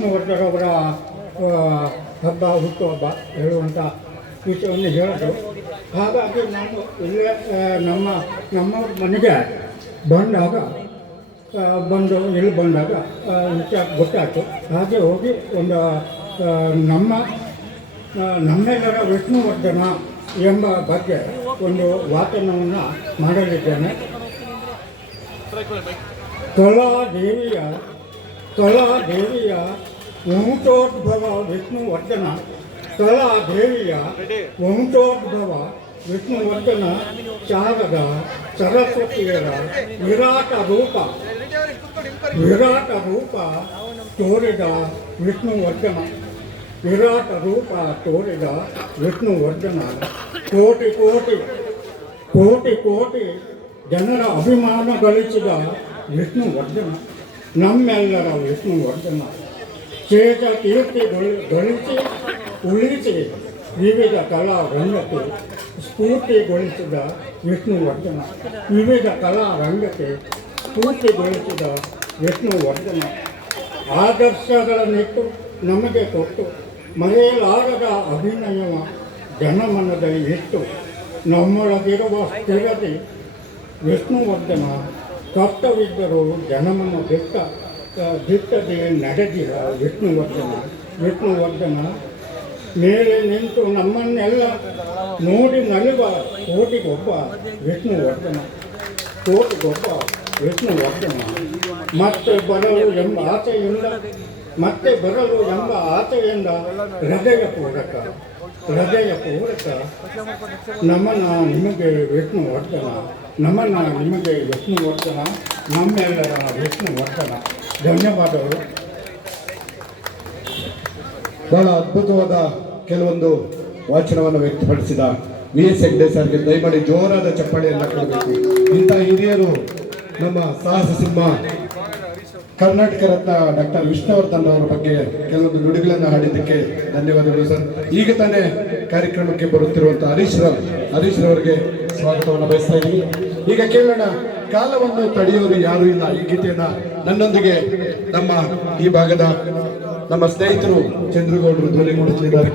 ವಿಷ್ಣುವರ್ಧನವರ ಹಬ್ಬ ಹುಟ್ಟುಹಬ್ಬ ಹೇಳುವಂಥ ವಿಷಯವನ್ನು ಹೇಳಿದ್ರು. ಹಾಗಾಗಿ ನಾನು ಇಲ್ಲೇ ನಮ್ಮ ಮನೆಗೆ ಬಂದಾಗ ಇಲ್ಲಿ ಬಂದಾಗ ವಿಷಯ ಗೊತ್ತಾಯ್ತು. ಹಾಗೆ ಹೋಗಿ ಒಂದು ನಮ್ಮೆಲ್ಲರ ವಿಷ್ಣುವರ್ಧನ ಎಂಬ ಬಗ್ಗೆ ಒಂದು ವಾಚನವನ್ನು ಮಾಡಲಿದ್ದೇನೆ. ಕಲಾದೇವಿಯ ವಂಶೋದ್ಭವ ವಿಷ್ಣುವರ್ಧನ. ಕಲಾದೇವಿಯ ವಂಶೋದ್ಭವ ವಿಷ್ಣುವರ್ಧನ ಶಾರದ ಸರಸ್ವತಿಯರ ವಿರಾಟ ರೂಪ ತೋರಿದ ವಿಷ್ಣುವರ್ಧನ. ವಿರಾಟ ರೂಪ ತೋರಿದ ವಿಷ್ಣುವರ್ಧನ ಕೋಟಿ ಜನರ ಅಭಿಮಾನ ಗಳಿಸಿದ ವಿಷ್ಣುವರ್ಧನ. ನಮ್ಮೆಲ್ಲರ ವಿಷ್ಣುವರ್ಧನ. ಶೇಷ ಕೀರ್ತಿ ಉಳಿಸಿ ವಿವಿಧ ಕಲಾ ರಂಗಕ್ಕೆ ಸ್ಫೂರ್ತಿಗೊಳಿಸಿದ ವಿಷ್ಣುವರ್ಧನ. ವಿವಿಧ ಕಲಾ ರಂಗಕ್ಕೆ ಸ್ಫೂರ್ತಿಗೊಳಿಸಿದ ವಿಷ್ಣುವರ್ಧನ. ಆದರ್ಶಗಳನ್ನಿಟ್ಟು ನಮಗೆ ಕೊಟ್ಟು ಮರೆಯಲಾಗದ ಅಭಿನಯವ ಜನಮನದಲ್ಲಿ ಇಟ್ಟು ನಮ್ಮೊಳಗಿರುವ ಸ್ಥಿರತೆ ವಿಷ್ಣುವರ್ಧನ. ಕಷ್ಟವಿದ್ದರೂ ಜನಮನ ದಿಟ್ಟದೆ ನಡೆದಿರ ವಿಷ್ಣುವರ್ಧನ. ಮೇಲೆ ನಿಂತು ನಮ್ಮನ್ನೆಲ್ಲ ನೋಡಿ ನಲಿವ ಕೋಟಿಗೊಬ್ಬ ವಿಷ್ಣುವರ್ಧನ. ಮತ್ತೆ ಬರಲು ಎಂಬ ಆಸೆಯಿಂದ ಹೃದಯ ಪೂರಕ ನಮನ ನಿಮಗೆ ವಿಷ್ಣುವರ್ಧನ. ನಮ್ಮೆಲ್ಲರ ವಿಷ್ಣುವರ್ಧನ. ಧನ್ಯವಾದಗಳು. ಬಹಳ ಅದ್ಭುತವಾದ ಕೆಲವೊಂದು ವಾಚನವನ್ನು ವ್ಯಕ್ತಪಡಿಸಿದ VS ಹೆಗ್ಡೆ ಸರ್ಗೆ ದಯಮಾಡಿ ಜೋರಾದ ಚಪ್ಪಾಳೆಯನ್ನು ಕೊಡಬೇಕು. ಇಂಥ ಹಿರಿಯರು ನಮ್ಮ ಸಾಹಸ ಸಿಂಹ ಕರ್ನಾಟಕ ರತ್ನ ಡಾಕ್ಟರ್ ವಿಷ್ಣುವರ್ಧನ್ ಅವರ ಬಗ್ಗೆ ಕೆಲವೊಂದು ನುಡಿಗಳನ್ನು ಹಾಡಿದ್ದಕ್ಕೆ ಧನ್ಯವಾದಗಳು ಸರ್. ಈಗ ತಾನೇ ಕಾರ್ಯಕ್ರಮಕ್ಕೆ ಬರುತ್ತಿರುವಂತಹ ಹರೀಶ್ ರವರಿಗೆ ಸ್ವಾಗತವನ್ನು ಬಯಸ್ತಾ ಇದ್ದೀನಿ. ಈಗ ಕೇಳೋಣ, ಕಾಲವನ್ನು ತಡೆಯೋರು ಯಾರು ಇಲ್ಲ. ಈ ಗೀತೆಯನ್ನ ನನ್ನೊಂದಿಗೆ ಈ ಭಾಗದ ನಮ್ಮ ಸ್ನೇಹಿತರು ಚಂದ್ರಗೌಡರು ಧ್ವನಿಗೂಡಿಸಲಿದ್ದಾರೆ.